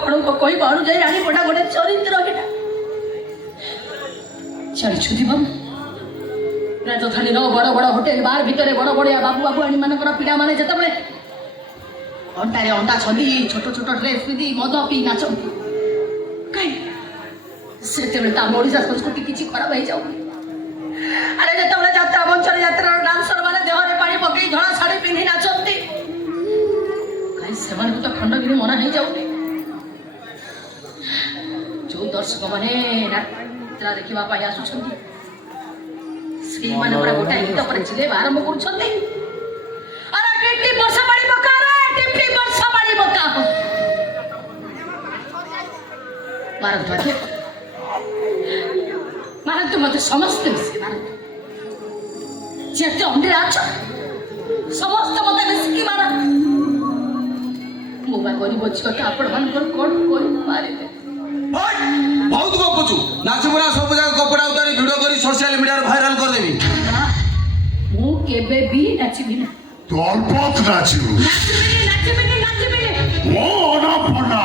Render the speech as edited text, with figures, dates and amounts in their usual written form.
आपण को कोई बाणु जाई रानी पड़ा गोटे चरित्र हेटा चल छुदी बम राजधानी रो बड़ बड़ होटल बार भितरे बड़ बड़िया बाबू बाबू आनी मानकर पिला माने जतबे अंटारे अंटा छंदी छोट छोट ड्रेस पिंदी मद पी नाच कहीं से ता ओडिशा संस्कृति किसी खराब हो जाऊ अरे जिते यात्रा मंचर यात्रा डांसर मैंने देहरे पानी पकई धड़ा शाढ़ी पिंधि नाचती कहीं से तो खंडगिरी मना हो जाऊनी जो दर्शक मैंने यात्रा देखा आसुंच स्त्री मान गोटाए गीत पर चिले आरंभ कर मारत मत समस्त मिसे मारत जेते अंडे आछ समस्त मत मिसकी मार मोबा गरीब छोटा आपण मान कोन कोन मारे बहुत गपुचु नाचबुना सब जगह कपड़ा उतारी वीडियो करी सोशल मीडिया रे वायरल कर देबी मु केबे भी नाचबी ना तोर पथ नाचबू नाचबी नाचबी नाचबी ओ ना पना